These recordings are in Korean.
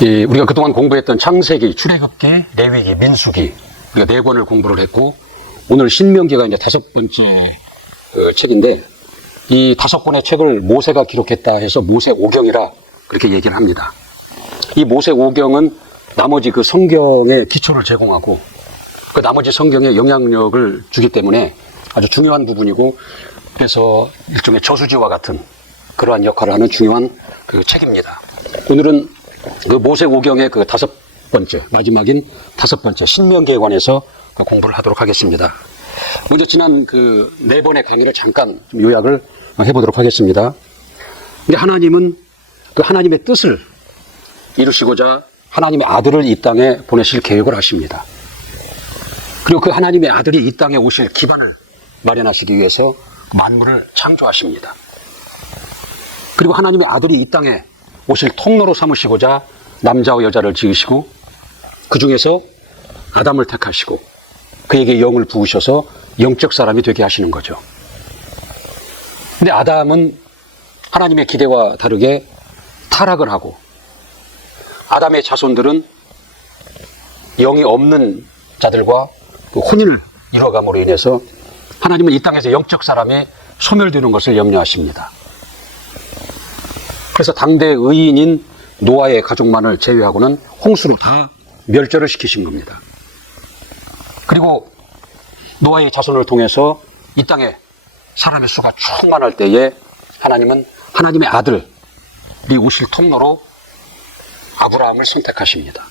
우리가 그동안 공부했던 창세기, 출애굽기, 레위기, 민수기 우리가 4권을 공부를 했고 오늘 신명기가 이제 5번째 책인데 이 5권의 책을 모세가 기록했다 해서 모세오경이라 그렇게 얘기를 합니다. 이 모세오경은 나머지 그 성경의 기초를 제공하고 그 나머지 성경에 영향력을 주기 때문에 아주 중요한 부분이고 그래서 일종의 저수지와 같은 그러한 역할을 하는 중요한 그 책입니다. 오늘은 그 모세오경의 그 5번째, 마지막인 5번째 신명기에 관해서 공부를 하도록 하겠습니다. 먼저 지난 그 4번의 강의를 잠깐 좀 요약을 해보도록 하겠습니다. 근데 하나님은 그 하나님의 뜻을 이루시고자 하나님의 아들을 이 땅에 보내실 계획을 하십니다. 그리고 그 하나님의 아들이 이 땅에 오실 기반을 마련하시기 위해서 만물을 창조하십니다. 그리고 하나님의 아들이 이 땅에 오실 통로로 삼으시고자 남자와 여자를 지으시고 그 중에서 아담을 택하시고 그에게 영을 부으셔서 영적 사람이 되게 하시는 거죠. 근데 아담은 하나님의 기대와 다르게 타락을 하고 아담의 자손들은 영이 없는 자들과 그 혼인을 이뤄감으로 인해서 하나님은 이 땅에서 영적 사람이 소멸되는 것을 염려하십니다. 그래서 당대 의인인 노아의 가족만을 제외하고는 홍수로 다 멸절을 시키신 겁니다. 그리고 노아의 자손을 통해서 이 땅에 사람의 수가 충만할 때에 하나님은 하나님의 아들이 오실 통로로 아브라함을 선택하십니다.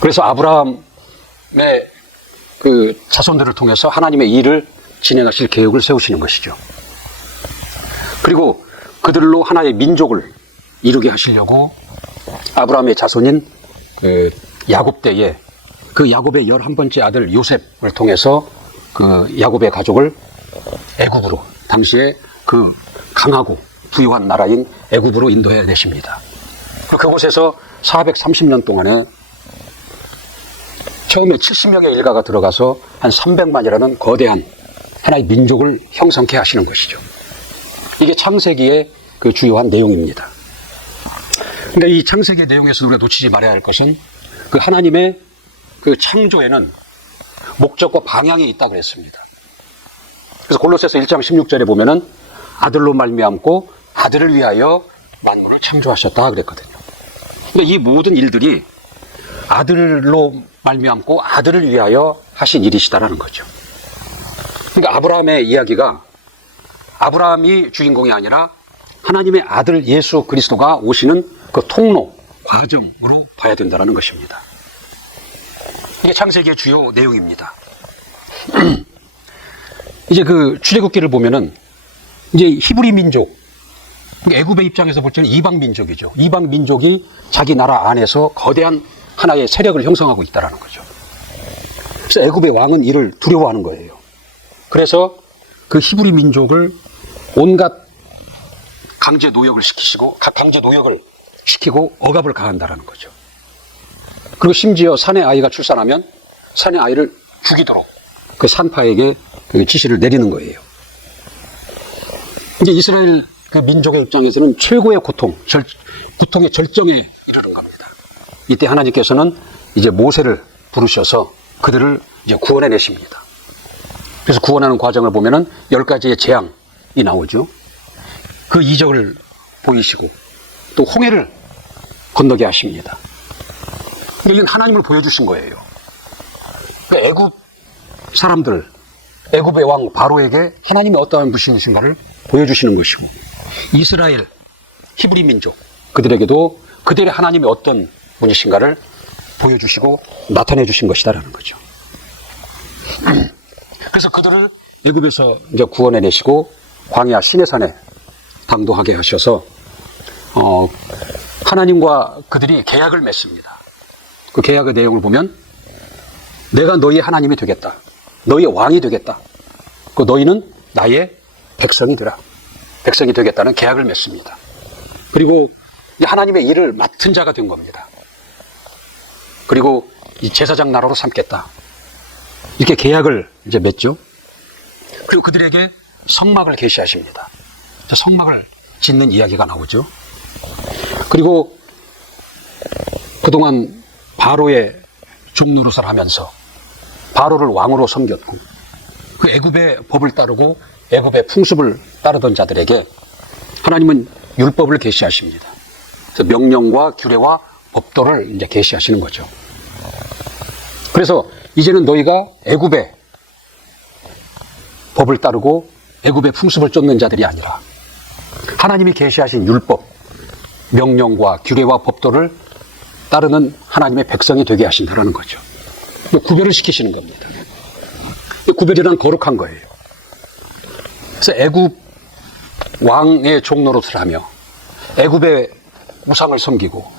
그래서 아브라함의 그 자손들을 통해서 하나님의 일을 진행하실 계획을 세우시는 것이죠. 그리고 그들로 하나의 민족을 이루게 하시려고 아브라함의 자손인 야곱 때에 그 야곱의 11번째 아들 요셉을 통해서 그 야곱의 가족을 애굽으로 당시에 그 강하고 부유한 나라인 애굽으로 인도해 내십니다. 그곳에서 430년 동안에 처음에 70명의 일가가 들어가서 한 300만이라는 거대한 하나의 민족을 형성케 하시는 것이죠. 이게 창세기의 그 주요한 내용입니다. 그러니까 이 창세기의 내용에서 우리가 놓치지 말아야 할 것은 그 하나님의 그 창조에는 목적과 방향이 있다 그랬습니다. 그래서 골로새서 1장 16절에 보면은 아들로 말미암고 아들을 위하여 만물을 창조하셨다 그랬거든요. 그러니까 이 모든 일들이 아들로 말미암고 아들을 위하여 하신 일이시다라는 거죠. 그러니까 아브라함의 이야기가 아브라함이 주인공이 아니라 하나님의 아들 예수 그리스도가 오시는 그 통로, 과정으로 봐야 된다는 것입니다. 이게 창세기의 주요 내용입니다. 이제 그 출애굽기를 보면은 이제 히브리 민족, 애굽의 입장에서 볼 때는 이방 민족이죠. 이방 민족이 자기 나라 안에서 거대한 하나의 세력을 형성하고 있다는 거죠. 그래서 애굽의 왕은 이를 두려워하는 거예요. 그래서 그 히브리 민족을 온갖 강제 노역을 시키고 억압을 가한다라는 거죠. 그리고 심지어 산의 아이가 출산하면 산의 아이를 죽이도록 그 산파에게 그 지시를 내리는 거예요. 이제 이스라엘 그 민족의 입장에서는 최고의 고통의 절정에 이르는 겁니다. 이때 하나님께서는 이제 모세를 부르셔서 그들을 이제 구원해 내십니다. 그래서 구원하는 과정을 보면은 10가지의 재앙이 나오죠. 그 이적을 보이시고 또 홍해를 건너게 하십니다. 이건 하나님을 보여주신 거예요. 애굽 사람들, 애굽의 왕 바로에게 하나님이 어떠한 분이신가를 보여주시는 것이고 이스라엘, 히브리 민족 그들에게도 그들의 하나님이 어떤 분이신가를 보여주시고 나타내 주신 것이다라는 거죠. 그래서 그들을 애굽에서 이제 구원해 내시고 광야 시내산에 당도하게 하셔서 하나님과 그들이 계약을 맺습니다. 그 계약의 내용을 보면 내가 너희의 하나님이 되겠다. 너희의 왕이 되겠다. 그 너희는 나의 백성이 되라. 백성이 되겠다는 계약을 맺습니다. 그리고 하나님의 일을 맡은 자가 된 겁니다. 그리고 이 제사장 나라로 삼겠다. 이렇게 계약을 이제 맺죠. 그리고 그들에게 성막을 계시하십니다. 성막을 짓는 이야기가 나오죠. 그리고 그동안 바로의 종노릇을 하면서 바로를 왕으로 섬겼고 그 애굽의 법을 따르고 애굽의 풍습을 따르던 자들에게 하나님은 율법을 계시하십니다. 그래서 명령과 규례와 법도를 이제 계시하시는 거죠. 그래서 이제는 너희가 애굽의 법을 따르고 애굽의 풍습을 쫓는 자들이 아니라 하나님이 계시하신 율법, 명령과 규례와 법도를 따르는 하나님의 백성이 되게 하신다는 거죠. 구별을 시키시는 겁니다. 구별이란 거룩한 거예요. 그래서 애굽 왕의 종노릇을 하며 애굽의 우상을 섬기고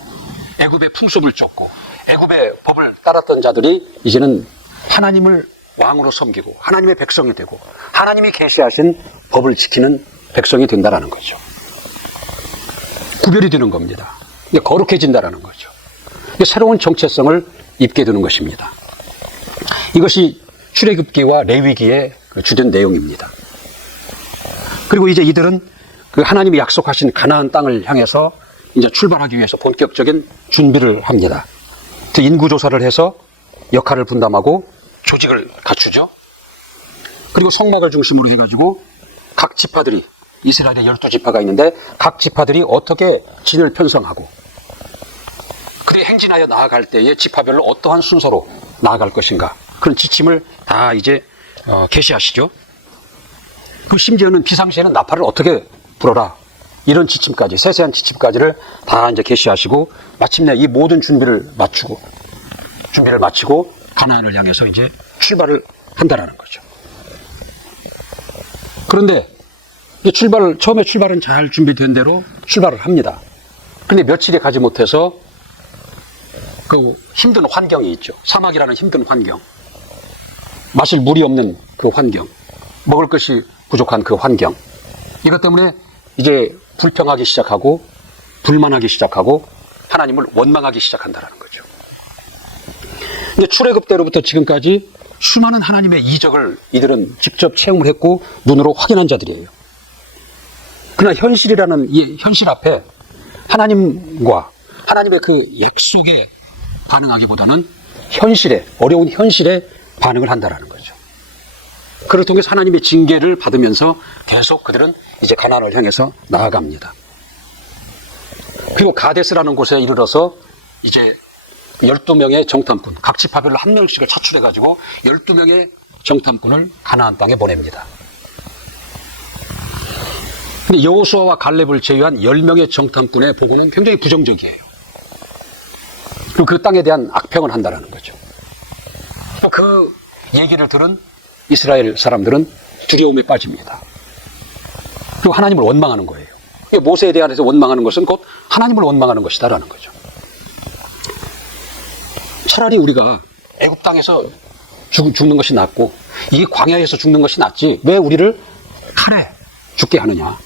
애굽의 풍습을 쫓고 애굽의 법을 따랐던 자들이 이제는 하나님을 왕으로 섬기고 하나님의 백성이 되고 하나님이 계시하신 법을 지키는 백성이 된다라는 거죠. 구별이 되는 겁니다. 거룩해진다라는 거죠. 새로운 정체성을 입게 되는 것입니다. 이것이 출애굽기와 레위기의 주된 내용입니다. 그리고 이제 이들은 그 하나님이 약속하신 가나안 땅을 향해서 이제 출발하기 위해서 본격적인 준비를 합니다. 그 인구조사를 해서 역할을 분담하고 조직을 갖추죠. 그리고 성막을 중심으로 해가지고 각 지파들이 이스라엘의 12지파가 있는데 각 지파들이 어떻게 진을 편성하고 그래 행진하여 나아갈 때에 지파별로 어떠한 순서로 나아갈 것인가 그런 지침을 다 이제 계시하시죠. 그 심지어는 비상시에는 나팔을 어떻게 불어라 이런 지침까지 세세한 지침까지를 다 이제 계시하시고 마침내 이 모든 준비를 마치고 가나안을 향해서 이제 출발을 한다라는 거죠. 그런데 처음에 출발은 잘 준비된 대로 출발을 합니다. 그런데 며칠이 가지 못해서 그 힘든 환경이 있죠. 사막이라는 힘든 환경, 마실 물이 없는 그 환경, 먹을 것이 부족한 그 환경, 이것 때문에 이제 불평하기 시작하고 불만하기 시작하고 하나님을 원망하기 시작한다라는 거죠. 근데 출애굽 때로부터 지금까지 수많은 하나님의 이적을 이들은 직접 체험을 했고 눈으로 확인한 자들이에요. 그러나 현실이라는 이 현실 앞에 하나님과 하나님의 그 약속에 반응하기보다는 어려운 현실에 반응을 한다라는 거죠. 그를 통해서 하나님의 징계를 받으면서 계속 그들은 이제 가나안을 향해서 나아갑니다. 그리고 가데스라는 곳에 이르러서 이제 12명의 정탐꾼, 각 지파별로 한 명씩을 차출해가지고 12명의 정탐꾼을 가나안 땅에 보냅니다. 근데 여호수아와 갈렙을 제외한 10명의 정탐꾼의 보고는 굉장히 부정적이에요. 그리고 그 땅에 대한 악평을 한다라는 거죠. 그 얘기를 들은 이스라엘 사람들은 두려움에 빠집니다. 그리고 하나님을 원망하는 거예요. 모세에 대해서 원망하는 것은 곧 하나님을 원망하는 것이다라는 거죠. 차라리 우리가 애굽 땅에서 죽는 것이 낫고 이 광야에서 죽는 것이 낫지 왜 우리를 칼에 죽게 하느냐.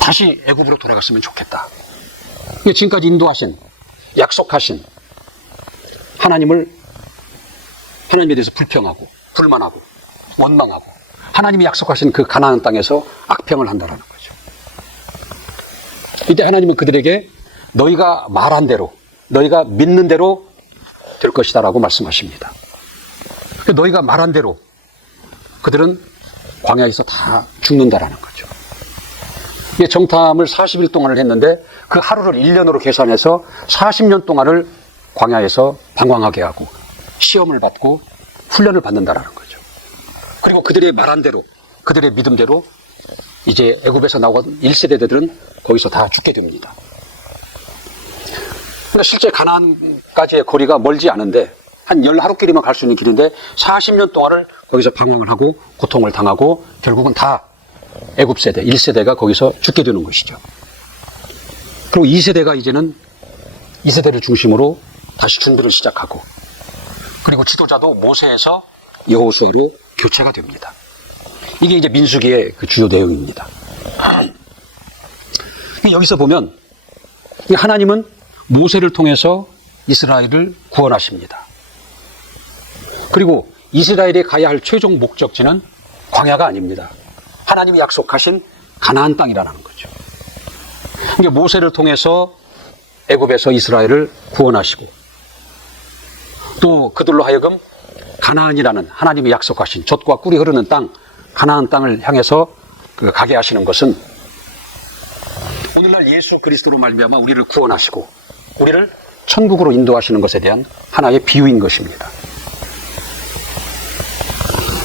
다시 애굽으로 돌아갔으면 좋겠다. 지금까지 인도하신 약속하신 하나님에 대해서 불평하고 불만하고 원망하고 하나님이 약속하신 그 가나안 땅에서 악평을 한다라는 거죠. 이때 하나님은 그들에게 너희가 말한 대로 너희가 믿는 대로 될 것이다 라고 말씀하십니다. 너희가 말한 대로 그들은 광야에서 다 죽는다라는 거죠. 정탐을 40일 동안을 했는데 그 하루를 1년으로 계산해서 40년 동안을 광야에서 방황하게 하고 시험을 받고 훈련을 받는다라는 거죠. 그리고 그들의 말한 대로 그들의 믿음대로 이제 애굽에서 나온 1세대들은 거기서 다 죽게 됩니다. 그러니까 실제 가나안까지의 거리가 멀지 않은데 한 10하루길이면 갈 수 있는 길인데 40년 동안을 거기서 방황을 하고 고통을 당하고 결국은 다 애굽 세대 1세대가 거기서 죽게 되는 것이죠. 그리고 2세대가 이제는 2세대를 중심으로 다시 준비를 시작하고 그리고 지도자도 모세에서 여호수아로 교체가 됩니다. 이게 이제 민수기의 그 주요 내용입니다. 여기서 보면 하나님은 모세를 통해서 이스라엘을 구원하십니다. 그리고 이스라엘이 가야 할 최종 목적지는 광야가 아닙니다. 하나님이 약속하신 가나안 땅이라는 거죠. 그러니까 모세를 통해서 애굽에서 이스라엘을 구원하시고 또 그들로 하여금 가나안이라는 하나님이 약속하신 젖과 꿀이 흐르는 땅, 가나안 땅을 향해서 가게 하시는 것은 오늘날 예수 그리스도로 말미암아 우리를 구원하시고 우리를 천국으로 인도하시는 것에 대한 하나의 비유인 것입니다.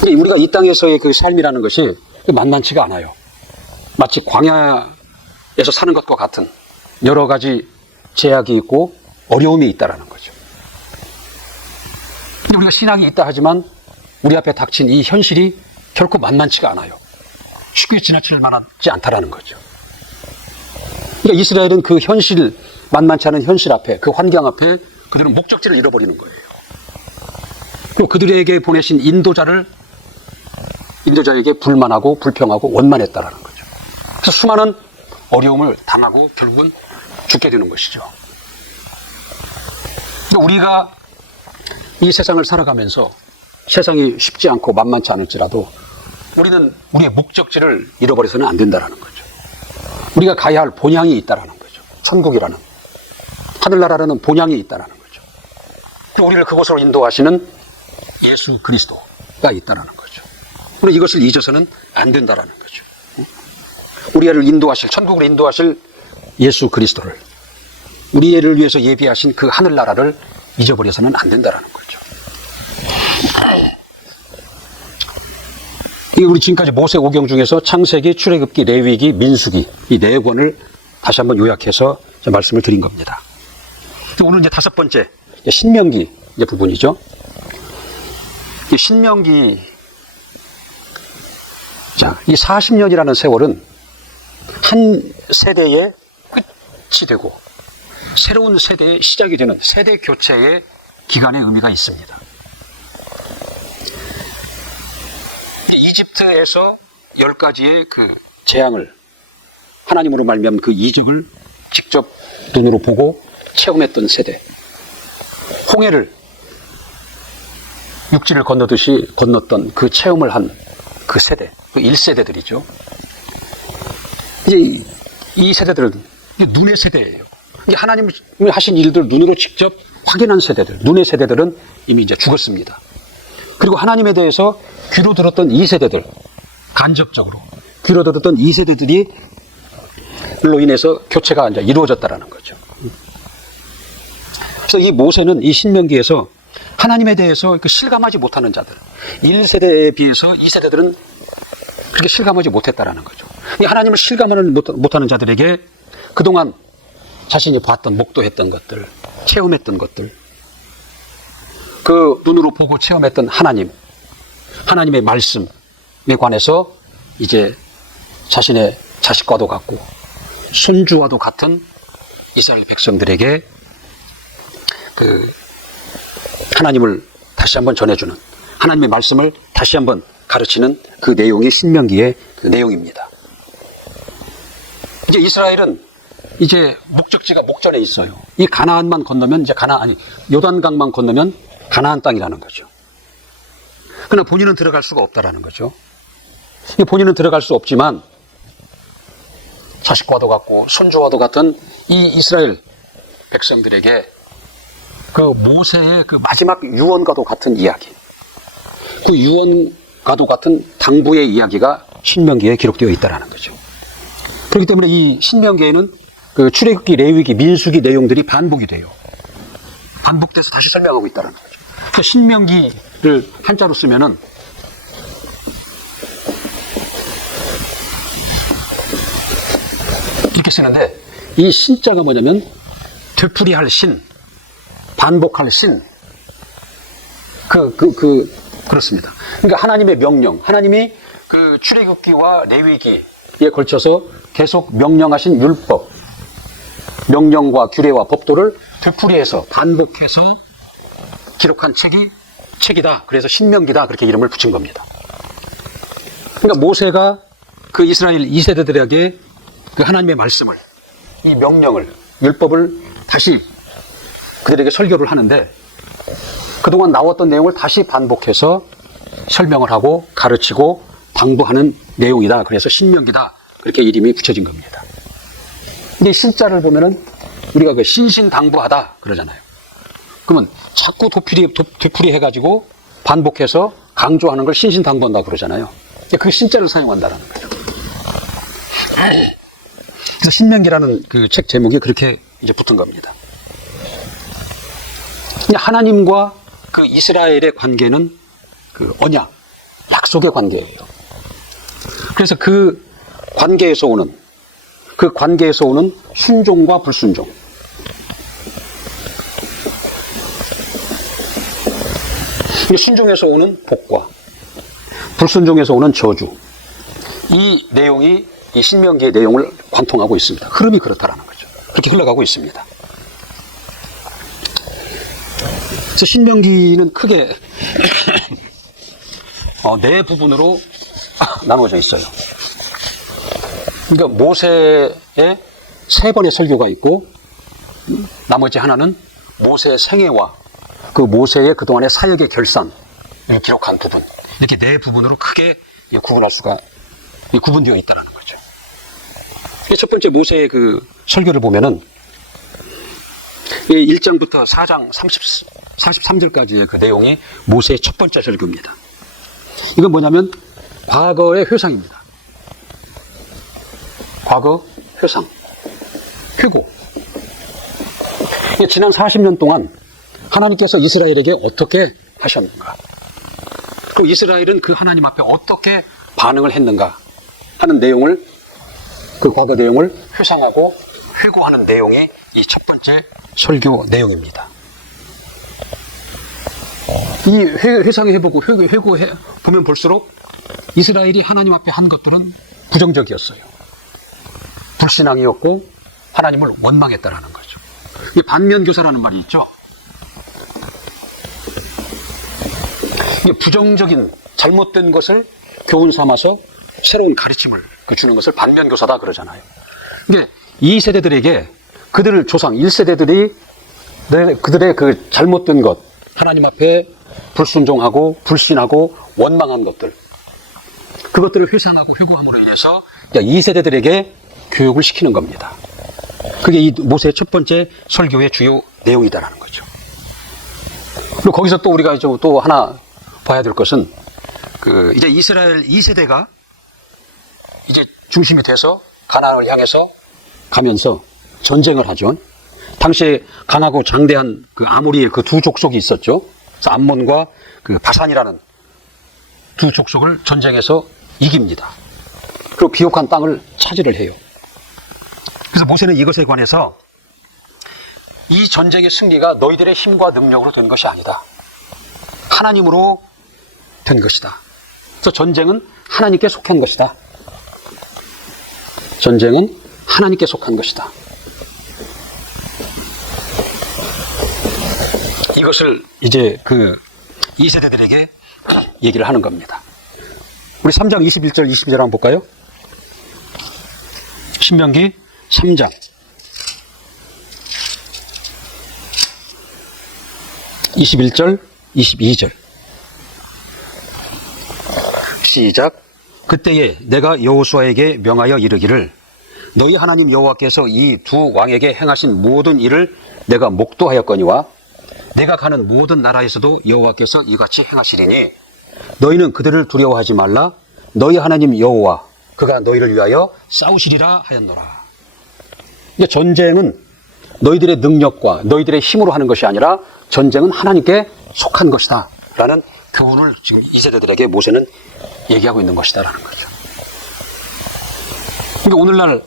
우리가 이 땅에서의 그 삶이라는 것이 만만치가 않아요. 마치 광야에서 사는 것과 같은 여러 가지 제약이 있고 어려움이 있다라는 거죠. 우리가 신앙이 있다 하지만 우리 앞에 닥친 이 현실이 결코 만만치가 않아요. 쉽게 지나칠 만하지 않다라는 거죠. 그러니까 이스라엘은 그 현실, 만만치 않은 현실 앞에, 그 환경 앞에 그들은 목적지를 잃어버리는 거예요. 그리고 그들에게 보내신 인도자에게 불만하고 불평하고 원만했다라는 거죠. 그래서 수많은 어려움을 당하고 결국은 죽게 되는 것이죠. 우리가 이 세상을 살아가면서 세상이 쉽지 않고 만만치 않을지라도 우리는 우리의 목적지를 잃어버려서는 안 된다는 거죠. 우리가 가야 할 본향이 있다는 거죠. 천국이라는, 하늘나라라는 본향이 있다는 거죠. 또 우리를 그곳으로 인도하시는 예수 그리스도가 있다는 거죠. 우리는 이것을 잊어서는 안 된다는 거죠. 우리를 인도하실, 천국으로 인도하실 예수 그리스도를, 우리를 위해서 예비하신 그 하늘나라를 잊어버려서는 안 된다는 거죠. 우리 지금까지 모세오경 중에서 창세기, 출애굽기, 레위기, 민수기 이 네 권을 다시 한번 요약해서 말씀을 드린 겁니다. 오늘 이제 다섯 번째 신명기 부분이죠. 이 신명기, 이 40년이라는 세월은 한 세대의 끝이 되고 새로운 세대의 시작이 되는 세대 교체의 기간의 의미가 있습니다. 이집트에서 10가지의 그 재앙을 하나님으로 말미암은 그 이적을 직접 눈으로 보고 체험했던 세대, 홍해를 육지를 건너듯이 건넜던 그 체험을 한 그 세대, 그 1세대들이죠. 이제 이 세대들은 눈의 세대예요. 하나님이 하신 일들 눈으로 직접 확인한 세대들, 눈의 세대들은 이미 이제 죽었습니다. 그리고 하나님에 대해서 귀로 들었던 이 세대들, 간접적으로 귀로 들었던 이 세대들이 로 인해서 교체가 이제 이루어졌다라는 거죠. 그래서 이 모세는 이 신명기에서 하나님에 대해서 실감하지 못하는 자들, 1세대에 비해서 2세대들은 그렇게 실감하지 못했다라는 거죠. 이 하나님을 실감하는 못하는 자들에게 그동안 자신이 봤던, 목도했던 것들, 체험했던 것들, 그 눈으로 보고 체험했던 하나님의 말씀에 관해서 이제 자신의 자식과도 같고 손주와도 같은 이스라엘 백성들에게 그 하나님을 다시 한번 전해주는, 하나님의 말씀을 다시 한번 가르치는 그 내용이 신명기의 그 내용입니다. 이제 이스라엘은 이제 목적지가 목전에 있어요. 이 가나안만 건너면 이제 요단강만 건너면 가나안 땅이라는 거죠. 그러나 본인은 들어갈 수가 없다라는 거죠. 본인은 들어갈 수 없지만 자식과도 같고 손주와도 같은 이 이스라엘 백성들에게 그 모세의 그 마지막 유언과도 같은 이야기, 그 유언과도 같은 당부의 이야기가 신명기에 기록되어 있다라는 거죠. 그렇기 때문에 이 신명기에는 그 출애굽기, 레위기, 민수기 내용들이 반복이 돼요. 반복돼서 다시 설명하고 있다는 거죠. 그 신명기를 한자로 쓰면은 이렇게 쓰는데, 이 신자가 뭐냐면 되풀이할 신, 반복할 신, 그렇습니다. 그러니까 하나님의 명령, 하나님이 그 출애굽기와 레위기에 걸쳐서 계속 명령하신 율법, 명령과 규례와 법도를 되풀이해서 반복해서 기록한 책이다. 그래서 신명기다. 그렇게 이름을 붙인 겁니다. 그러니까 모세가 그 이스라엘 2세대들에게 그 하나님의 말씀을, 이 명령을, 율법을 다시 그들에게 설교를 하는데 그동안 나왔던 내용을 다시 반복해서 설명을 하고 가르치고 당부하는 내용이다. 그래서 신명기다. 그렇게 이름이 붙여진 겁니다. 근데 신자를 보면은 우리가 그 신신당부하다 그러잖아요. 그러면 자꾸 되풀이 해가지고 반복해서 강조하는 걸 신신당부한다 그러잖아요. 그 신자를 사용한다는 거죠. 그래서 신명기라는 그 책 제목이 그렇게 이제 붙은 겁니다. 하나님과 그 이스라엘의 관계는 그 언약, 약속의 관계예요. 그래서 그 관계에서 오는 순종과 불순종. 순종에서 오는 복과 불순종에서 오는 저주. 이 내용이 이 신명기의 내용을 관통하고 있습니다. 흐름이 그렇다라는 거죠. 그렇게 흘러가고 있습니다. 그래서 신명기는 크게 네 부분으로 나누어져 있어요. 그러니까 모세의 3번의 설교가 있고 나머지 하나는 모세의 생애와 그 모세의 그동안의 사역의 결산을 기록한 부분, 이렇게 네 부분으로 크게 구분되어 있다는 거죠. 첫 번째 모세의 그 설교를 보면은 1장부터 4장 43절까지의 그 내용이 모세의 첫 번째 설교입니다. 이건 뭐냐면 과거의 회상입니다. 과거 회상, 회고. 지난 40년 동안 하나님께서 이스라엘에게 어떻게 하셨는가, 그 이스라엘은 그 하나님 앞에 어떻게 반응을 했는가 하는 내용을, 그 과거 내용을 회상하고 회고하는 내용이 이 첫 번째 설교 내용입니다. 이 회상해보고 회고해 보면 볼수록 이스라엘이 하나님 앞에 한 것들은 부정적이었어요. 불신앙이었고 하나님을 원망했다라는 거죠. 이 반면교사라는 말이 있죠. 부정적인 잘못된 것을 교훈 삼아서 새로운 가르침을 주는 것을 반면교사다 그러잖아요. 이게 이 세대들에게 그들을 조상 1세대들이 그들의 그 잘못된 것, 하나님 앞에 불순종하고 불신하고 원망한 것들, 그것들을 회상하고 회고함으로 인해서 2세대들에게 교육을 시키는 겁니다. 그게 이 모세의 첫 번째 설교의 주요 내용이다라는 거죠. 그리고 거기서 또 우리가 또 하나 봐야 될 것은 이제 이스라엘 2세대가 이제 중심이 돼서 가나안을 향해서 가면서 전쟁을 하죠. 당시에 강하고 장대한 그 아모리의 그 두 족속이 있었죠. 그래서 암몬과 그 바산이라는 두 족속을 전쟁에서 이깁니다. 그리고 비옥한 땅을 차지를 해요. 그래서 모세는 이것에 관해서 이 전쟁의 승리가 너희들의 힘과 능력으로 된 것이 아니다. 하나님으로 된 것이다. 그래서 전쟁은 하나님께 속한 것이다. 전쟁은 하나님께 속한 것이다. 이것을 이제 그 2세대들에게 얘기를 하는 겁니다. 우리 3장 21절 22절 한번 볼까요? 신명기 3장 21절 22절 시작. 그때에 내가 여호수아에게 명하여 이르기를 너희 하나님 여호와께서 이 두 왕에게 행하신 모든 일을 내가 목도하였거니와 내가 가는 모든 나라에서도 여호와께서 이같이 행하시리니 너희는 그들을 두려워하지 말라. 너희 하나님 여호와 그가 너희를 위하여 싸우시리라 하였노라. 전쟁은 너희들의 능력과 너희들의 힘으로 하는 것이 아니라 전쟁은 하나님께 속한 것이다 라는 교훈을 지금 2세대들에게 모세는 얘기하고 있는 것이다 라는 거죠. 그러니까 오늘날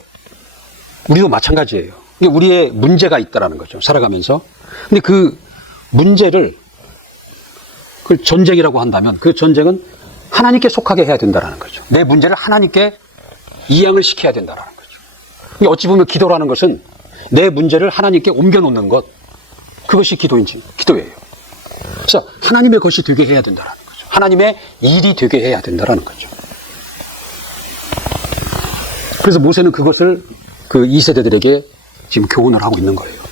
우리도 마찬가지예요. 우리의 문제가 있다라는 거죠. 살아가면서. 근데 그 문제를 그 전쟁이라고 한다면 그 전쟁은 하나님께 속하게 해야 된다라는 거죠. 내 문제를 하나님께 이양을 시켜야 된다라는 거죠. 어찌 보면 기도라는 것은 내 문제를 하나님께 옮겨놓는 것, 그것이 기도예요. 그래서 하나님의 것이 되게 해야 된다라는 거죠. 하나님의 일이 되게 해야 된다라는 거죠. 그래서 모세는 그것을 그 2세대들에게 지금 교훈을 하고 있는 거예요.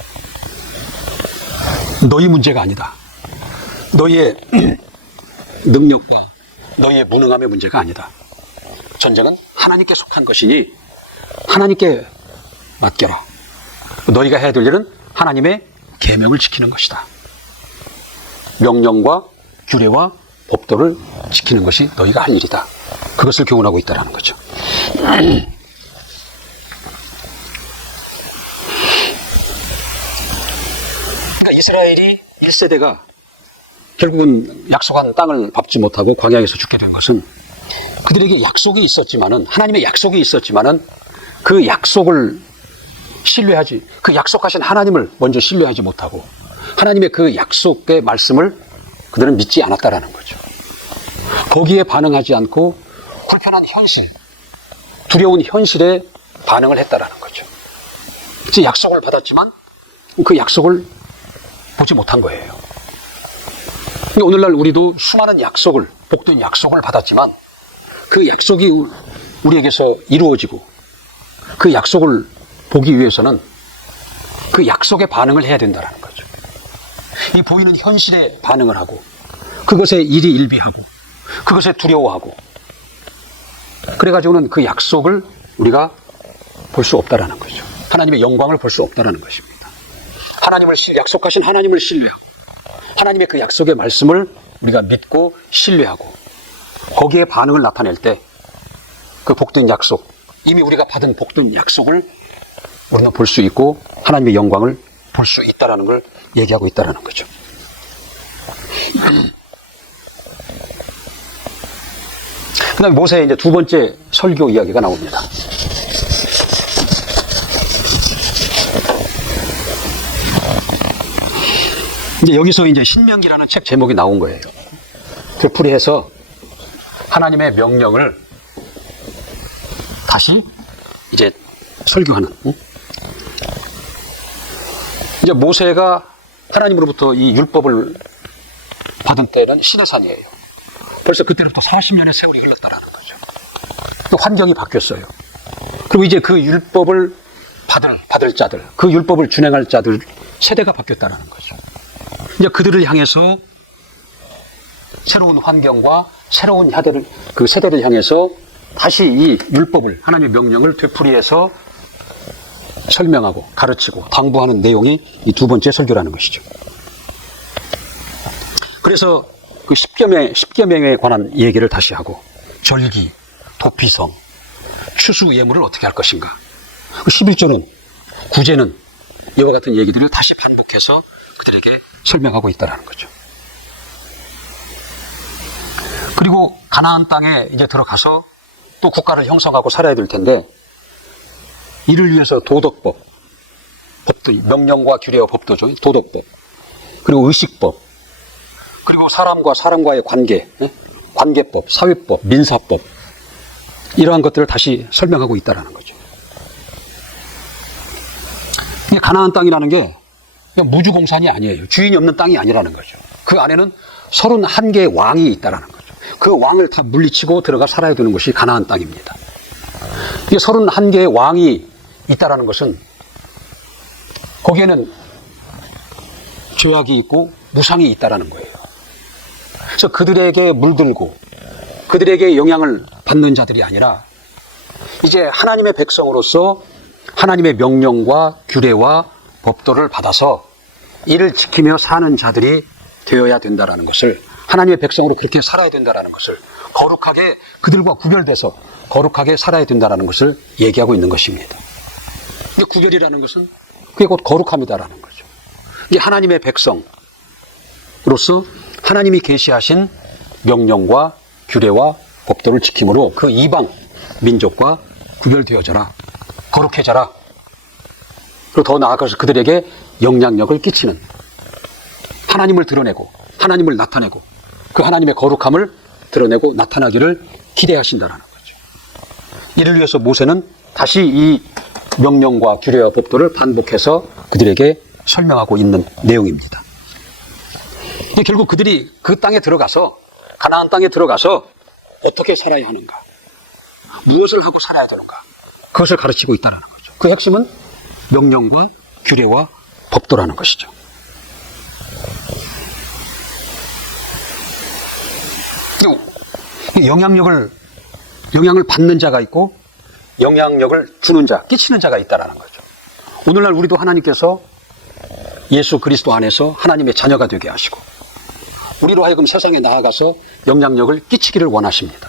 너희 문제가 아니다. 너희의 능력과 너희의 무능함의 문제가 아니다. 전쟁은 하나님께 속한 것이니 하나님께 맡겨라. 너희가 해야 될 일은 하나님의 계명을 지키는 것이다. 명령과 규례와 법도를 지키는 것이 너희가 할 일이다. 그것을 교훈하고 있다는 거죠. 그러니까 이스라엘이 1세대가 결국은 약속한 땅을 밟지 못하고 광야에서 죽게 된 것은 그들에게 약속이 있었지만은, 하나님의 약속이 있었지만은 그 약속을 신뢰하지, 그 약속하신 하나님을 먼저 신뢰하지 못하고 하나님의 그 약속의 말씀을 그들은 믿지 않았다라는 거죠. 거기에 반응하지 않고 불편한 현실, 두려운 현실에 반응을 했다라는 거죠. 이제 약속을 받았지만 그 약속을 보지 못한 거예요. 오늘날 우리도 수많은 약속을, 복된 약속을 받았지만 그 약속이 우리에게서 이루어지고 그 약속을 보기 위해서는 그 약속에 반응을 해야 된다는 거죠. 이 보이는 현실에 반응을 하고 그것에 일희일비하고 그것에 두려워하고 그래가지고는 그 약속을 우리가 볼 수 없다라는 거죠. 하나님의 영광을 볼 수 없다라는 것입니다. 약속하신 하나님을 신뢰하고 하나님의 그 약속의 말씀을 우리가 믿고 신뢰하고 거기에 반응을 나타낼 때 그 복된 약속, 이미 우리가 받은 복된 약속을 우리가 볼 수 있고 하나님의 영광을 볼 수 있다라는 걸 얘기하고 있다라는 거죠. 그 다음에 모세의 이제 두 번째 설교 이야기가 나옵니다. 이제 여기서 이제 신명기라는 책 제목이 나온 거예요. 되풀이해서 하나님의 명령을 다시 이제 설교하는. 이제 모세가 하나님으로부터 이 율법을 받은 때는 시내산이에요. 벌써 그때부터 40년의 세월이 흘렀다라는 거죠. 또 환경이 바뀌었어요. 그리고 이제 그 율법을 받을 자들, 그 율법을 준행할 자들 세대가 바뀌었다라는 거죠. 이제 그들을 향해서 새로운 환경과 새로운 그 세대를 향해서 다시 이 율법을, 하나님의 명령을 되풀이해서 설명하고 가르치고 당부하는 내용이 이 두 번째 설교라는 것이죠. 그래서 그 십계명에 관한 얘기를 다시 하고 절기, 도피성, 추수 예물을 어떻게 할 것인가. 11조는, 구제는 이와 같은 얘기들을 다시 반복해서 그들에게 설명하고 있다는 거죠. 그리고 가나안 땅에 이제 들어가서 또 국가를 형성하고 살아야 될 텐데 이를 위해서 도덕법, 법도, 명령과 규례와 법도죠. 도덕법, 그리고 의식법, 그리고 사람과 사람과의 관계, 관계법, 사회법, 민사법, 이러한 것들을 다시 설명하고 있다는 거죠. 가나안 땅이라는 게 그냥 무주공산이 아니에요. 주인이 없는 땅이 아니라는 거죠. 그 안에는 31개의 왕이 있다는 거죠. 그 왕을 다 물리치고 들어가 살아야 되는 것이 가나안 땅입니다. 이 31개의 왕이 있다는 것은 거기에는 죄악이 있고 무상이 있다는 거예요. 그래서 그들에게 물들고 그들에게 영향을 받는 자들이 아니라 이제 하나님의 백성으로서 하나님의 명령과 규례와 법도를 받아서 이를 지키며 사는 자들이 되어야 된다는 것을, 하나님의 백성으로 그렇게 살아야 된다는 것을, 거룩하게 그들과 구별돼서 거룩하게 살아야 된다는 것을 얘기하고 있는 것입니다. 근데 구별이라는 것은 그게 곧 거룩함이다라는 거죠. 이게 하나님의 백성으로서 하나님이 계시하신 명령과 규례와 법도를 지킴으로 그 이방 민족과 구별되어져라, 거룩해져라. 그리고 더 나아가서 그들에게 영향력을 끼치는, 하나님을 드러내고 하나님을 나타내고 그 하나님의 거룩함을 드러내고 나타나기를 기대하신다는 거죠. 이를 위해서 모세는 다시 이 명령과 규례와 법도를 반복해서 그들에게 설명하고 있는 내용입니다. 결국 그들이 그 땅에 들어가서, 가나안 땅에 들어가서 어떻게 살아야 하는가, 무엇을 하고 살아야 되는가, 그것을 가르치고 있다는 거죠. 그 핵심은 명령과 규례와 법도라는 것이죠. 영향을 받는 자가 있고 영향력을 주는 자, 끼치는 자가 있다는 거죠. 오늘날 우리도 하나님께서 예수 그리스도 안에서 하나님의 자녀가 되게 하시고 우리로 하여금 세상에 나아가서 영향력을 끼치기를 원하십니다.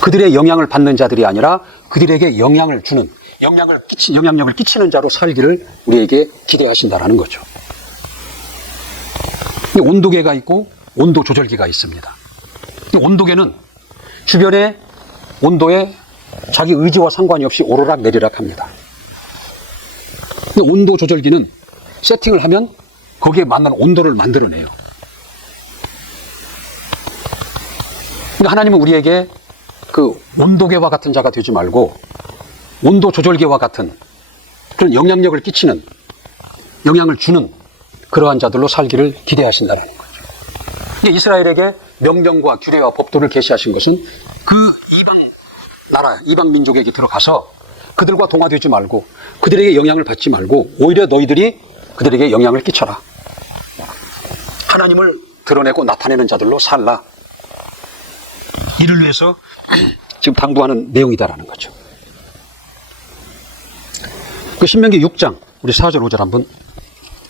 그들의 영향을 받는 자들이 아니라 그들에게 영향을 주는, 영향력을 끼치는 자로 살기를 우리에게 기대하신다라는 거죠. 온도계가 있고 온도 조절기가 있습니다. 온도계는 주변의 온도에 자기 의지와 상관이 없이 오르락 내리락 합니다. 온도 조절기는 세팅을 하면 거기에 맞는 온도를 만들어내요. 그러니까 하나님은 우리에게 그 온도계와 같은 자가 되지 말고 온도 조절계와 같은 그런 영향력을 끼치는, 영향을 주는 그러한 자들로 살기를 기대하신다는 거죠. 이스라엘에게 명령과 규례와 법도를 계시하신 것은 그 이방 나라, 이방 민족에게 들어가서 그들과 동화되지 말고 그들에게 영향을 받지 말고 오히려 너희들이 그들에게 영향을 끼쳐라. 하나님을 드러내고 나타내는 자들로 살라. 이를 위해서 지금 당부하는 내용이다라는 거죠. 그 신명기 6장, 우리 4절 5절 한번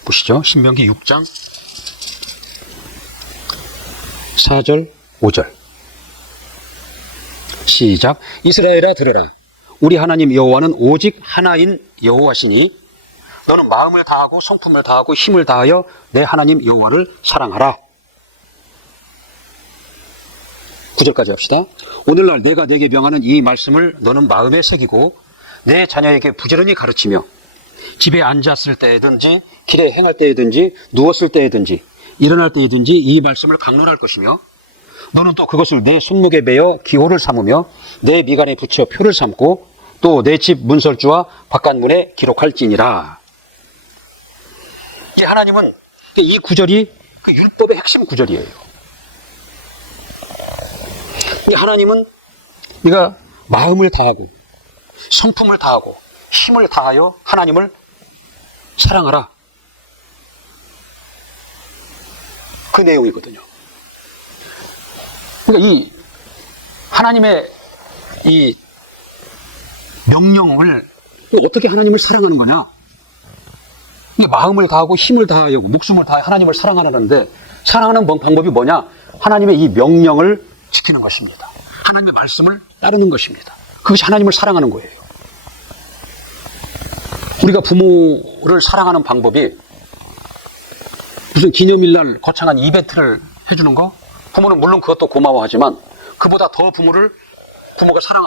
보시죠. 신명기 6장 4절 5절 시작. 이스라엘아 들으라. 우리 하나님 여호와는 오직 하나인 여호와시니 너는 마음을 다하고 성품을 다하고 힘을 다하여 내 하나님 여호와를 사랑하라. 9절까지 합시다. 오늘날 내가 네게 명하는 이 말씀을 너는 마음에 새기고 내 자녀에게 부지런히 가르치며 집에 앉았을 때든지 길에 행할 때든지 누웠을 때든지 일어날 때든지 이 말씀을 강론할 것이며 너는 또 그것을 내 손목에 매어 기호를 삼으며 내 미간에 붙여 표를 삼고 또 내 집 문설주와 바깥문에 기록할지니라. 이 하나님은 이 구절이 그 율법의 핵심 구절이에요. 이 하나님은 네가 마음을 다하고 성품을 다하고 힘을 다하여 하나님을 사랑하라. 그 내용이거든요. 그러니까 이 하나님의 이 명령을 어떻게 하나님을 사랑하는 거냐? 마음을 다하고 힘을 다하여 목숨을 다하여 하나님을 사랑하는데 사랑하는 방법이 뭐냐? 하나님의 이 명령을 지키는 것입니다. 하나님의 말씀을 따르는 것입니다. 그것이 하나님을 사랑하는 거예요. 우리가 부모를 사랑하는 방법이 무슨 기념일날 거창한 이벤트를 해주는 거? 부모는 물론 그것도 고마워하지만 그보다 더 부모가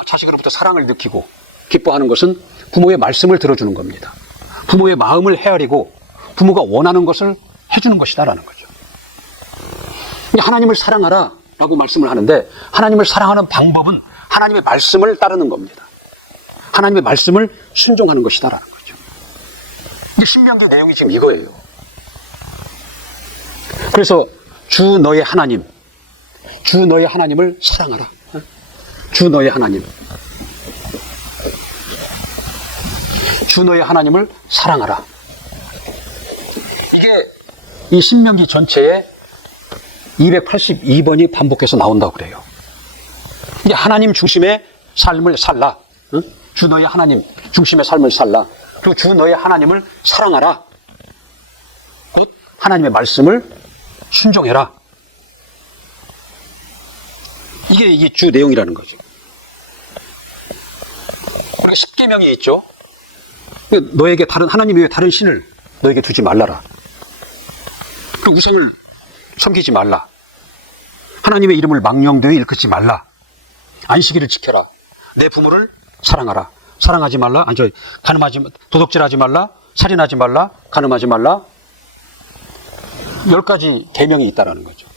자식으로부터 사랑을 느끼고 기뻐하는 것은 부모의 말씀을 들어주는 겁니다. 부모의 마음을 헤아리고 부모가 원하는 것을 해주는 것이다라는 거죠. 하나님을 사랑하라 라고 말씀을 하는데 하나님을 사랑하는 방법은 하나님의 말씀을 따르는 겁니다. 하나님의 말씀을 순종하는 것이다라는 거죠. 신명기 내용이 지금 이거예요. 그래서 주 너의 하나님을 사랑하라. 주 너의 하나님을 사랑하라. 이게 이 신명기 전체에 282번이 반복해서 나온다고 그래요. 이게 하나님 중심의 삶을 살라. 주 너의 하나님 중심의 삶을 살라. 그리고 주 너의 하나님을 사랑하라. 곧 하나님의 말씀을 순종해라. 이게 주 내용이라는 거죠. 우리가 십계명이 있죠. 너에게 하나님 외에 다른 신을 너에게 두지 말라라. 그 우상을 섬기지 말라. 하나님의 이름을 망령되이 일컫지 말라. 안식일을 지켜라. 내 부모를 사랑하라. 사랑하지 말라. 도둑질하지 말라. 살인하지 말라. 간음하지 말라. 10가지 계명이 있다라는 거죠.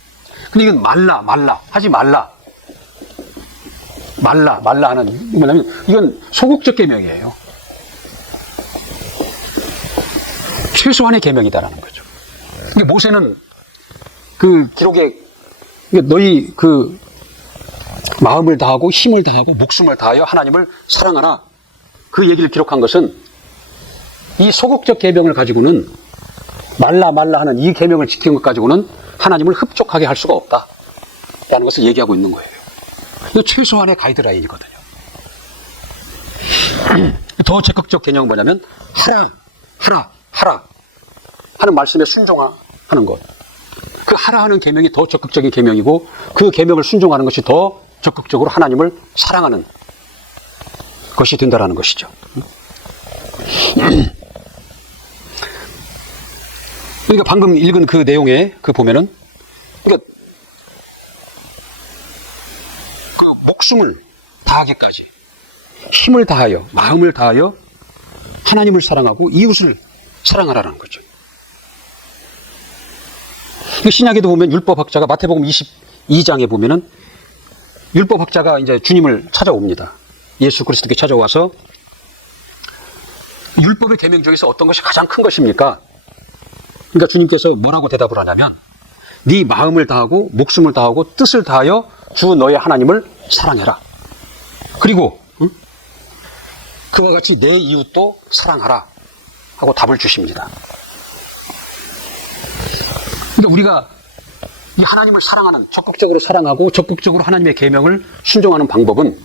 근데 이건 말라. 하지 말라. 말라 하는, 뭐냐면, 이건 소극적 계명이에요. 최소한의 계명이다라는 거죠. 근데 모세는 그 기록에 너희 그 마음을 다하고 힘을 다하고 목숨을 다하여 하나님을 사랑하라. 그 얘기를 기록한 것은 이 소극적 계명을 가지고는 말라 하는 이 계명을 지키는 것 가지고는 하나님을 흡족하게 할 수가 없다라는 것을 얘기하고 있는 거예요. 이거 최소한의 가이드라인이거든요. 더 적극적 개념은 뭐냐면 하라, 하라, 하라 하는 말씀에 순종하는 것. 그 하라 하는 계명이 더 적극적인 계명이고 그 계명을 순종하는 것이 더 적극적으로 하나님을 사랑하는 것이 된다라는 것이죠. 그러니까 방금 읽은 그 내용에 그 보면은 그러니까 그 목숨을 다하기까지 힘을 다하여 마음을 다하여 하나님을 사랑하고 이웃을 사랑하라는 거죠. 신약에도 보면 율법학자가 마태복음 22장에 보면은 율법학자가 이제 주님을 찾아옵니다. 예수 그리스도께 찾아와서 율법의 계명 중에서 어떤 것이 가장 큰 것입니까? 그러니까 주님께서 뭐라고 대답을 하냐면 네 마음을 다하고 목숨을 다하고 뜻을 다하여 주 너의 하나님을 사랑해라. 그리고 그와 같이 내 이웃도 사랑하라 하고 답을 주십니다. 그러니까 우리가 이 하나님을 사랑하는, 적극적으로 사랑하고 적극적으로 하나님의 계명을 순종하는 방법은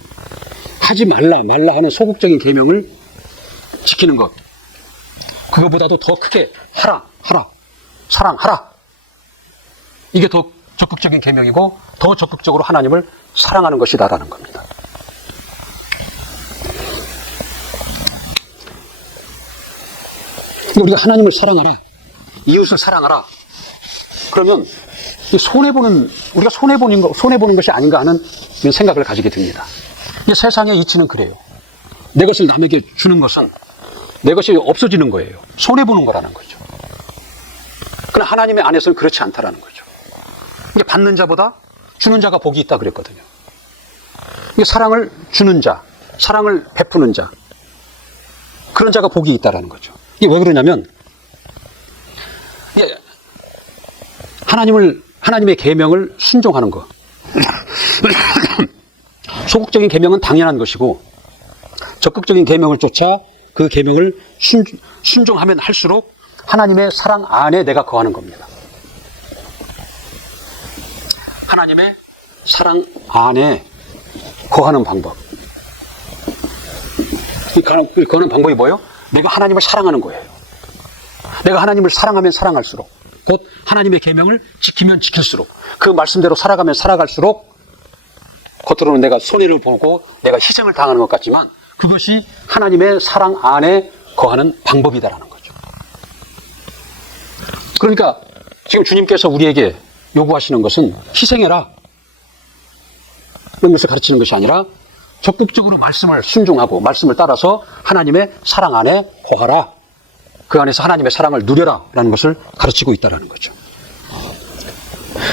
하지 말라 하는 소극적인 계명을 지키는 것, 그거보다도 더 크게 하라, 사랑하라, 이게 더 적극적인 계명이고 더 적극적으로 하나님을 사랑하는 것이다라는 겁니다. 우리가 하나님을 사랑하라, 이웃을 사랑하라, 그러면 우리가 손해보는 것이 아닌가 하는 생각을 가지게 됩니다. 이 세상의 이치는 그래요. 내 것을 남에게 주는 것은 내 것이 없어지는 거예요. 손해보는 거라는 거죠. 그러나 하나님의 안에서는 그렇지 않다라는 거죠. 이게 받는 자보다 주는 자가 복이 있다 그랬거든요. 이게 사랑을 주는 자, 사랑을 베푸는 자, 그런 자가 복이 있다라는 거죠. 이게 왜 그러냐면 하나님의 계명을 순종하는 것. 소극적인 계명은 당연한 것이고 적극적인 계명을 쫓아 그 계명을 순종하면 할수록 하나님의 사랑 안에 내가 거하는 겁니다. 하나님의 사랑 안에 거하는 방법. 거하는 방법이 뭐예요? 내가 하나님을 사랑하는 거예요. 내가 하나님을 사랑하면 사랑할수록, 곧 하나님의 계명을 지키면 지킬수록, 그 말씀대로 살아가면 살아갈수록 겉으로는 내가 손해를 보고 내가 희생을 당하는 것 같지만 그것이 하나님의 사랑 안에 거하는 방법이다라는 거죠. 그러니까 지금 주님께서 우리에게 요구하시는 것은 희생해라, 이런 것을 가르치는 것이 아니라 적극적으로 말씀을 순종하고 말씀을 따라서 하나님의 사랑 안에 거하라, 그 안에서 하나님의 사랑을 누려라 라는 것을 가르치고 있다는 거죠.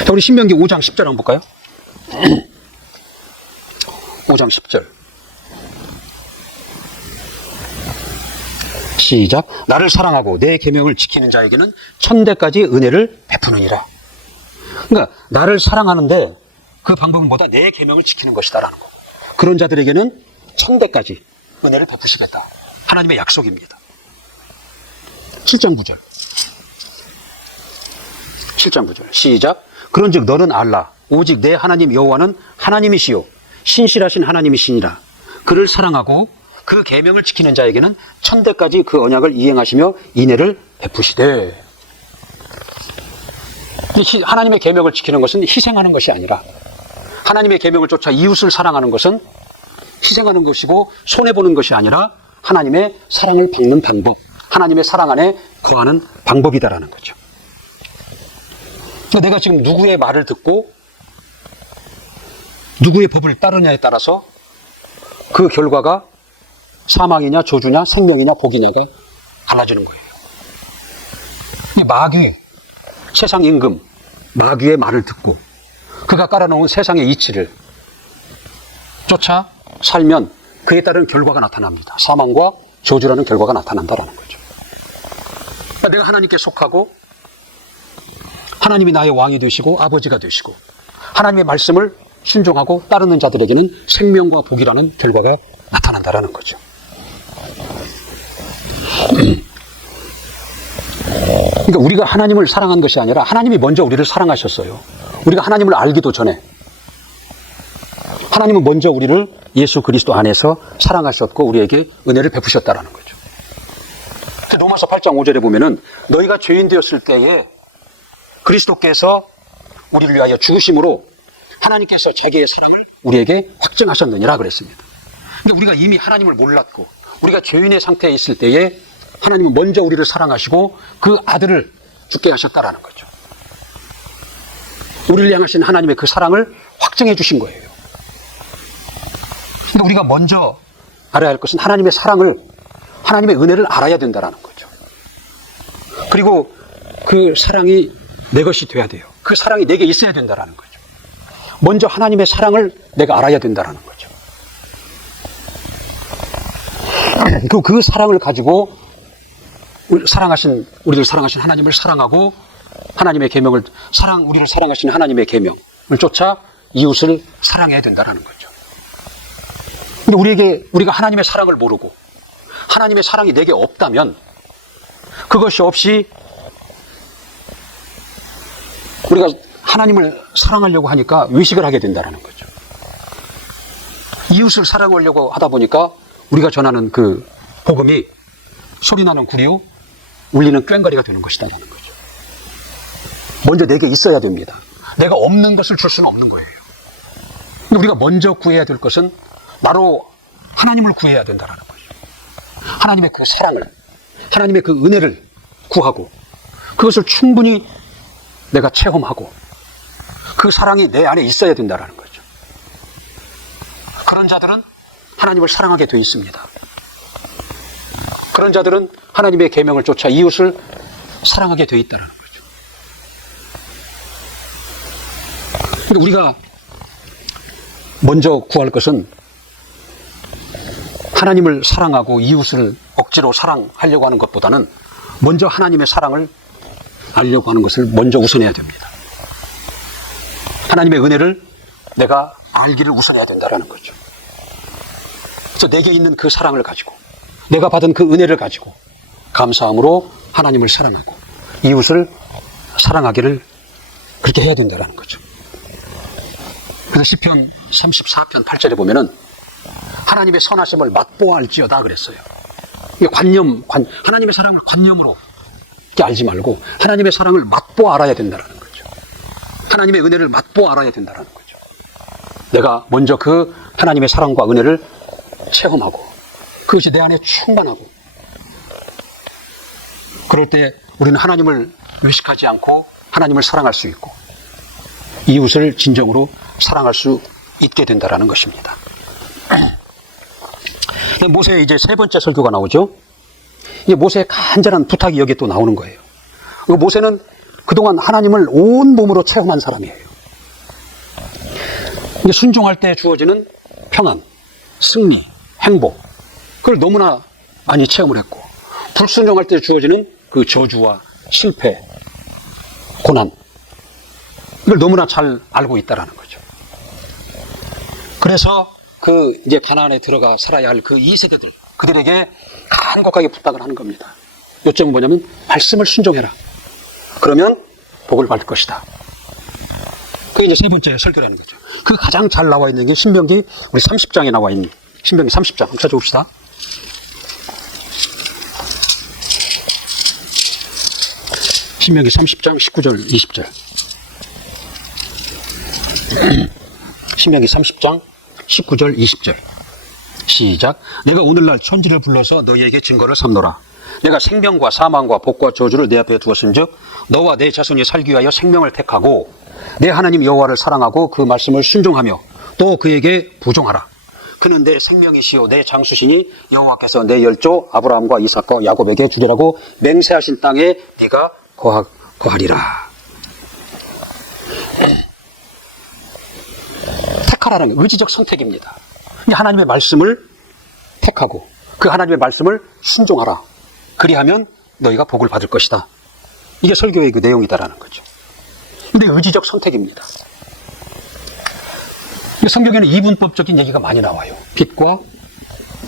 자, 우리 신명기 5장 10절 한번 볼까요? 5장 10절 시작. 나를 사랑하고 내 계명을 지키는 자에게는 천대까지 은혜를 베푸느니라. 그러니까 나를 사랑하는데 그 방법은 뭐다? 내 계명을 지키는 것이다라는 거고, 그런 자들에게는 천대까지 은혜를 베푸시겠다, 하나님의 약속입니다. 7장 9절 시작. 그런즉 너는 알라, 오직 내 하나님 여호와는 하나님이시요 신실하신 하나님이시니라. 그를 사랑하고 그 계명을 지키는 자에게는 천대까지 그 언약을 이행하시며 인애를 베푸시되. 하나님의 계명을 지키는 것은 희생하는 것이 아니라, 하나님의 계명을 쫓아 이웃을 사랑하는 것은 희생하는 것이고 손해보는 것이 아니라 하나님의 사랑을 받는 방법, 하나님의 사랑 안에 거하는 방법이다라는 거죠. 그러니까 내가 지금 누구의 말을 듣고 누구의 법을 따르냐에 따라서 그 결과가 사망이냐 저주냐 생명이냐 복이냐가 달라지는 거예요. 마귀, 세상 임금 마귀의 말을 듣고 그가 깔아놓은 세상의 이치를 쫓아 살면 그에 따른 결과가 나타납니다. 사망과 저주라는 결과가 나타난다라는 거죠. 그러니까 내가 하나님께 속하고 하나님이 나의 왕이 되시고 아버지가 되시고 하나님의 말씀을 순종하고 따르는 자들에게는 생명과 복이라는 결과가 나타난다라는 거죠. 그러니까 우리가 하나님을 사랑한 것이 아니라 하나님이 먼저 우리를 사랑하셨어요. 우리가 하나님을 알기도 전에 하나님은 먼저 우리를 예수 그리스도 안에서 사랑하셨고 우리에게 은혜를 베푸셨다라는 거죠. 로마서 8장 5절에 보면은 너희가 죄인 되었을 때에 그리스도께서 우리를 위하여 죽으심으로 하나님께서 자기의 사랑을 우리에게 확증하셨느니라 그랬습니다. 근데 우리가 이미 하나님을 몰랐고 우리가 죄인의 상태에 있을 때에 하나님은 먼저 우리를 사랑하시고 그 아들을 죽게 하셨다라는 거죠. 우리를 향하신 하나님의 그 사랑을 확증해 주신 거예요. 근데 우리가 먼저 알아야 할 것은 하나님의 사랑을, 하나님의 은혜를 알아야 된다는 거죠. 그리고 그 사랑이 내 것이 돼야 돼요. 그 사랑이 내게 있어야 된다는 거죠. 먼저 하나님의 사랑을 내가 알아야 된다는 거죠. 그 사랑을 가지고 우리를 사랑하신 하나님을 사랑하고 하나님의 계명을 우리를 사랑하신 하나님의 계명을 쫓아 이웃을 사랑해야 된다는 거죠. 근데 우리가 하나님의 사랑을 모르고 하나님의 사랑이 내게 없다면 그것이 없이 우리가 하나님을 사랑하려고 하니까 외식을 하게 된다는 거죠. 이웃을 사랑하려고 하다 보니까 우리가 전하는 그 복음이 소리나는 구리요 울리는 꽹과리가 되는 것이다라는 거죠. 먼저 내게 있어야 됩니다. 내가 없는 것을 줄 수는 없는 거예요. 근데 우리가 먼저 구해야 될 것은 바로 하나님을 구해야 된다는 거죠. 하나님의 그 사랑을, 하나님의 그 은혜를 구하고 그것을 충분히 내가 체험하고 그 사랑이 내 안에 있어야 된다는 거죠. 그런 자들은 하나님을 사랑하게 되어 있습니다. 그런 자들은 하나님의 계명을 쫓아 이웃을 사랑하게 되어 있다는 거죠. 그러니까 우리가 먼저 구할 것은 하나님을 사랑하고 이웃을 억지로 사랑하려고 하는 것보다는 먼저 하나님의 사랑을 알려고 하는 것을 먼저 우선해야 됩니다. 하나님의 은혜를 내가 알기를 우선해야 된다는 거죠. 그래서 내게 있는 그 사랑을 가지고 내가 받은 그 은혜를 가지고 감사함으로 하나님을 사랑하고 이웃을 사랑하기를 그렇게 해야 된다는 거죠. 그래서 시편 34편 8절에 보면은 하나님의 선하심을 맛보아 알지어다 그랬어요. 이게 하나님의 사랑을 관념으로 알지 말고 하나님의 사랑을 맛보아 알아야 된다는 거죠. 하나님의 은혜를 맛보아 알아야 된다는 거죠. 내가 먼저 그 하나님의 사랑과 은혜를 체험하고 그것이 내 안에 충만하고 그럴 때 우리는 하나님을 의식하지 않고 하나님을 사랑할 수 있고 이웃을 진정으로 사랑할 수 있게 된다는 것입니다. 모세의 이제 세 번째 설교가 나오죠. 이 모세의 간절한 부탁이 여기에 또 나오는 거예요. 모세는 그동안 하나님을 온 몸으로 체험한 사람이에요. 순종할 때 주어지는 평안, 승리, 행복, 그걸 너무나 많이 체험을 했고, 불순종할 때 주어지는 그 저주와 실패, 고난, 이걸 너무나 잘 알고 있다라는 거죠. 그래서 그 이제 가나안에 들어가 살아야 할 그 2세대들, 그들에게 간곡하게 부탁을 하는 겁니다. 요점은 뭐냐면 말씀을 순종해라. 그러면 복을 받을 것이다. 그게 이제 세 번째 설교라는 거죠. 그 가장 잘 나와 있는 게 신명기 우리 30장에 나와 있는 신명기 30장 한번 찾아봅시다. 신명기 30장 19절 20절. 신명기 30장 19절 20절. 시작. 내가 오늘날 천지를 불러서 너희에게 증거를 삼노라. 내가 생명과 사망과 복과 저주를 내 앞에 두었은즉 너와 내 자손이 살기 위하여 생명을 택하고 내 하나님 여호와를 사랑하고 그 말씀을 순종하며 또 그에게 부종하라. 그는 내 생명이시요 내 장수시니 여호와께서 내 열조 아브라함과 이삭과 야곱에게 주리라고 맹세하신 땅에 네가 거하리라. 택하라는 게 의지적 선택입니다. 하나님의 말씀을 택하고 그 하나님의 말씀을 순종하라. 그리하면 너희가 복을 받을 것이다. 이게 설교의 그 내용이다라는 거죠. 근데 의지적 선택입니다. 성경에는 이분법적인 얘기가 많이 나와요. 빛과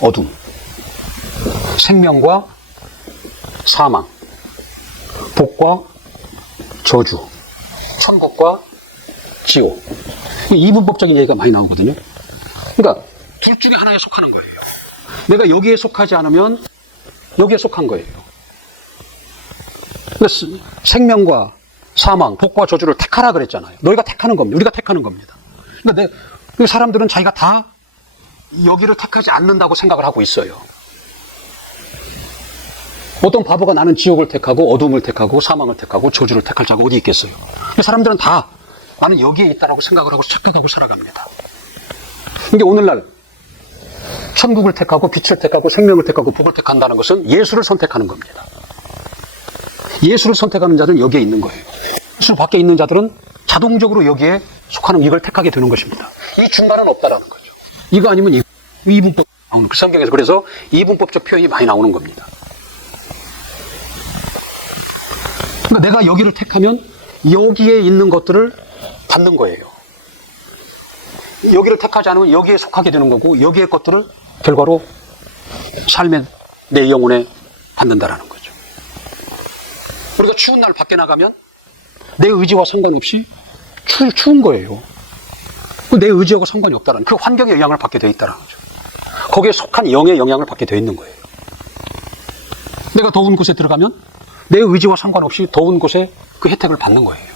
어둠, 생명과 사망, 복과 저주, 천국과 지옥. 이분법적인 얘기가 많이 나오거든요. 그러니까 둘 중에 하나에 속하는 거예요. 내가 여기에 속하지 않으면 여기에 속한 거예요. 그러니까 생명과 사망, 복과 저주를 택하라 그랬잖아요. 너희가 택하는 겁니다. 우리가 택하는 겁니다. 그러니까 그 사람들은 자기가 다 여기를 택하지 않는다고 생각을 하고 있어요. 어떤 바보가 나는 지옥을 택하고 어둠을 택하고 사망을 택하고 저주를 택할 자가 어디 있겠어요. 사람들은 다 나는 여기에 있다라고 생각을 하고 착각하고 살아갑니다. 근데 오늘날 천국을 택하고 빛을 택하고 생명을 택하고 복을 택한다는 것은 예수를 선택하는 겁니다. 예수를 선택하는 자들은 여기에 있는 거예요. 예수 밖에 있는 자들은 자동적으로 여기에 속하는 이걸 택하게 되는 것입니다. 이 중간은 없다라는 거죠. 이거 아니면 이분법 나오는 그 성경에서 그래서 이분법적 표현이 많이 나오는 겁니다. 그러니까 내가 여기를 택하면 여기에 있는 것들을 받는 거예요. 여기를 택하지 않으면 여기에 속하게 되는 거고 여기의 것들을 결과로 삶의 내 영혼에 받는다라는 거죠. 우리가 추운 날 밖에 나가면 내 의지와 상관없이 추운 거예요. 내 의지하고 상관이 없다는 그 환경의 영향을 받게 되어 있다는 거죠. 거기에 속한 영의 영향을 받게 되어 있는 거예요. 내가 더운 곳에 들어가면 내 의지와 상관없이 더운 곳에 그 혜택을 받는 거예요.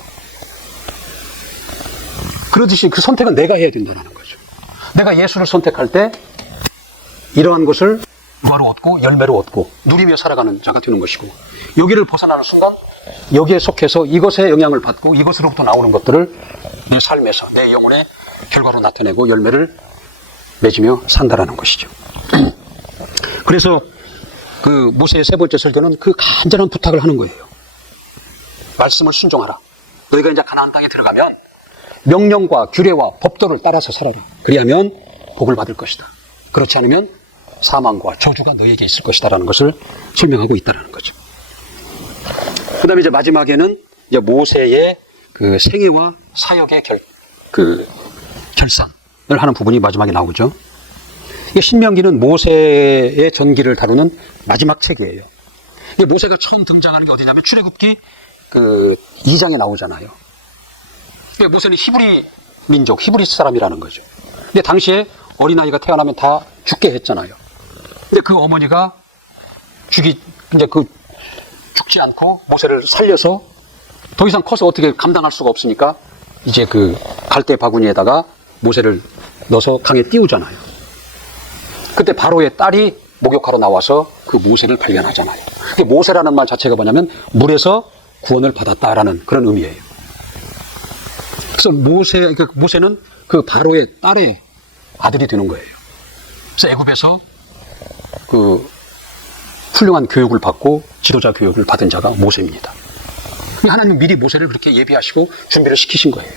그러듯이 그 선택은 내가 해야 된다는 거죠. 내가 예수를 선택할 때 이러한 것을 결과로 얻고 열매로 얻고 누리며 살아가는 자가 되는 것이고 여기를 벗어나는 순간 여기에 속해서 이것에 영향을 받고 이것으로부터 나오는 것들을 내 삶에서 내 영혼의 결과로 나타내고 열매를 맺으며 산다라는 것이죠. 그래서 그 모세의 세 번째 설교는 그 간절한 부탁을 하는 거예요. 말씀을 순종하라. 너희가 이제 가나안 땅에 들어가면 명령과 규례와 법도를 따라서 살아라. 그리하면 복을 받을 것이다. 그렇지 않으면 사망과 저주가 너희에게 있을 것이다라는 것을 설명하고 있다는 거죠. 그 다음에 이제 마지막에는 이제 모세의 그 생애와 사역의 결산을 하는 부분이 마지막에 나오죠. 신명기는 모세의 전기를 다루는 마지막 책이에요. 모세가 처음 등장하는 게 어디냐면 출애굽기 그 2장에 나오잖아요. 모세는 히브리 민족, 히브리 사람이라는 거죠. 근데 당시에 어린아이가 태어나면 다 죽게 했잖아요. 근데 그 어머니가 죽지 않고 모세를 살려서 더 이상 커서 어떻게 감당할 수가 없으니까 이제 그 갈대 바구니에다가 모세를 넣어서 강에 띄우잖아요. 그때 바로의 딸이 목욕하러 나와서 그 모세를 발견하잖아요. 모세라는 말 자체가 뭐냐면 물에서 구원을 받았다라는 그런 의미예요. 그래서 모세는 그 바로의 딸의 아들이 되는 거예요. 그래서 애굽에서 그 훌륭한 교육을 받고 지도자 교육을 받은 자가 모세입니다. 하나님은 미리 모세를 그렇게 예비하시고 준비를 시키신 거예요.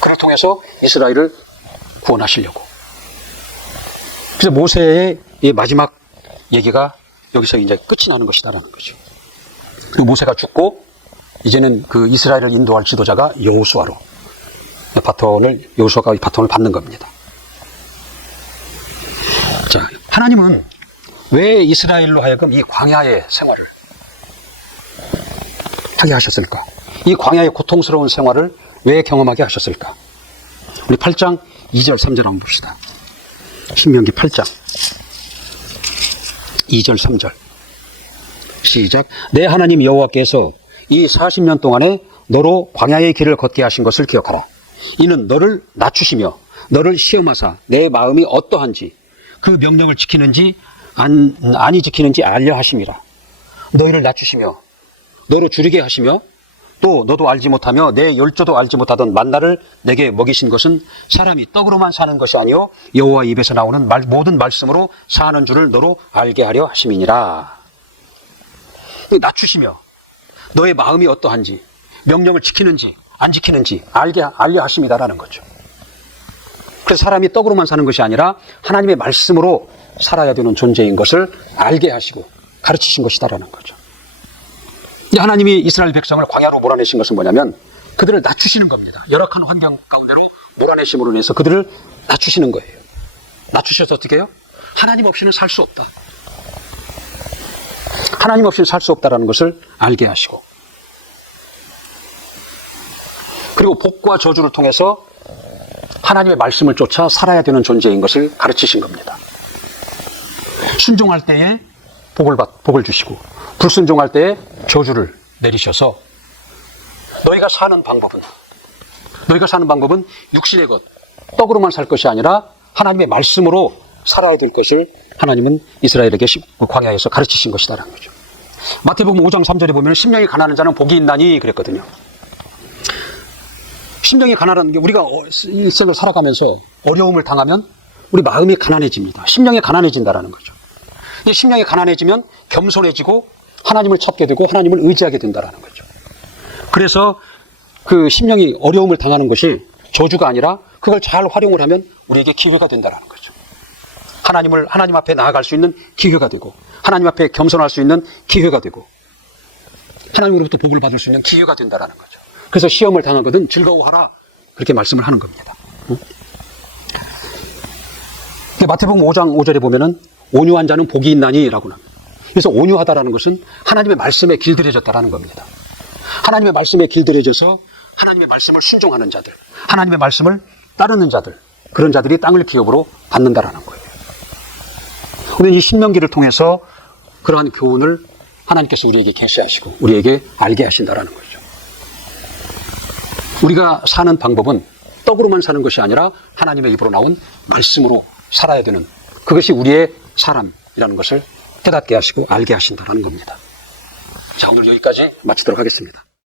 그를 통해서 이스라엘을 구원하시려고. 그래서 모세의 이 마지막 얘기가 여기서 이제 끝이 나는 것이다라는 거죠. 모세가 죽고 이제는 그 이스라엘을 인도할 지도자가 여호수아로 여호수아가 바톤을 받는 겁니다. 자, 하나님은 왜 이스라엘로 하여금 이 광야의 생활을 하게 하셨을까? 이 광야의 고통스러운 생활을 왜 경험하게 하셨을까? 우리 8장 2절 3절 한번 봅시다. 신명기 8장 2절 3절 시작. 내 하나님 여호와께서 이 40년 동안에 너로 광야의 길을 걷게 하신 것을 기억하라. 이는 너를 낮추시며 너를 시험하사 내 마음이 어떠한지 그 명령을 지키는지 아니 지키는지 알려 하심이라. 너희를 낮추시며 너를 줄이게 하시며 또 너도 알지 못하며 내 열조도 알지 못하던 만나를 내게 먹이신 것은 사람이 떡으로만 사는 것이 아니요 여호와 입에서 나오는 모든 말씀으로 사는 줄을 너로 알게 하려 하심이니라. 낮추시며 너의 마음이 어떠한지 명령을 지키는지 안 지키는지 알려 하십니다라는 거죠. 그래서 사람이 떡으로만 사는 것이 아니라 하나님의 말씀으로 살아야 되는 존재인 것을 알게 하시고 가르치신 것이다라는 거죠. 하나님이 이스라엘 백성을 광야로 몰아내신 것은 뭐냐면 그들을 낮추시는 겁니다. 열악한 환경 가운데로 몰아내심으로 인해서 그들을 낮추시는 거예요. 낮추셔서 어떻게 해요? 하나님 없이는 살 수 없다. 하나님 없이는 살 수 없다라는 것을 알게 하시고 그리고 복과 저주를 통해서 하나님의 말씀을 쫓아 살아야 되는 존재인 것을 가르치신 겁니다. 순종할 때에 복을 주시고 불순종할 때에 저주를 내리셔서 너희가 사는 방법은 육신의 것, 떡으로만 살 것이 아니라 하나님의 말씀으로 살아야 될 것을 하나님은 이스라엘에게 광야에서 가르치신 것이다라는 거죠. 마태복음 5장 3절에 보면 심령이 가난한 자는 복이 있나니 그랬거든요. 심령이 가난한 게 우리가 일생을 살아가면서 어려움을 당하면 우리 마음이 가난해집니다. 심령이 가난해진다라는 거죠. 이 심령이 가난해지면 겸손해지고 하나님을 찾게 되고 하나님을 의지하게 된다라는 거죠. 그래서 그 심령이 어려움을 당하는 것이 저주가 아니라 그걸 잘 활용을 하면 우리에게 기회가 된다라는 거죠. 하나님 앞에 나아갈 수 있는 기회가 되고 하나님 앞에 겸손할 수 있는 기회가 되고 하나님으로부터 복을 받을 수 있는 기회가 된다라는 거죠. 그래서 시험을 당하거든 즐거워하라 그렇게 말씀을 하는 겁니다. 마태복음 5장 5절에 보면은 온유한 자는 복이 있나니라고 합니다. 그래서 온유하다라는 것은 하나님의 말씀에 길들여졌다라는 겁니다. 하나님의 말씀에 길들여져서 하나님의 말씀을 순종하는 자들, 하나님의 말씀을 따르는 자들, 그런 자들이 땅을 기업으로 받는다라는 거예요. 오늘 이 신명기를 통해서 그러한 교훈을 하나님께서 우리에게 계시하시고 우리에게 알게 하신다라는 거죠. 우리가 사는 방법은 떡으로만 사는 것이 아니라 하나님의 입으로 나온 말씀으로 살아야 되는 그것이 우리의 사람이라는 것을 깨닫게 하시고 알게 하신다는 겁니다. 자, 오늘 여기까지 마치도록 하겠습니다.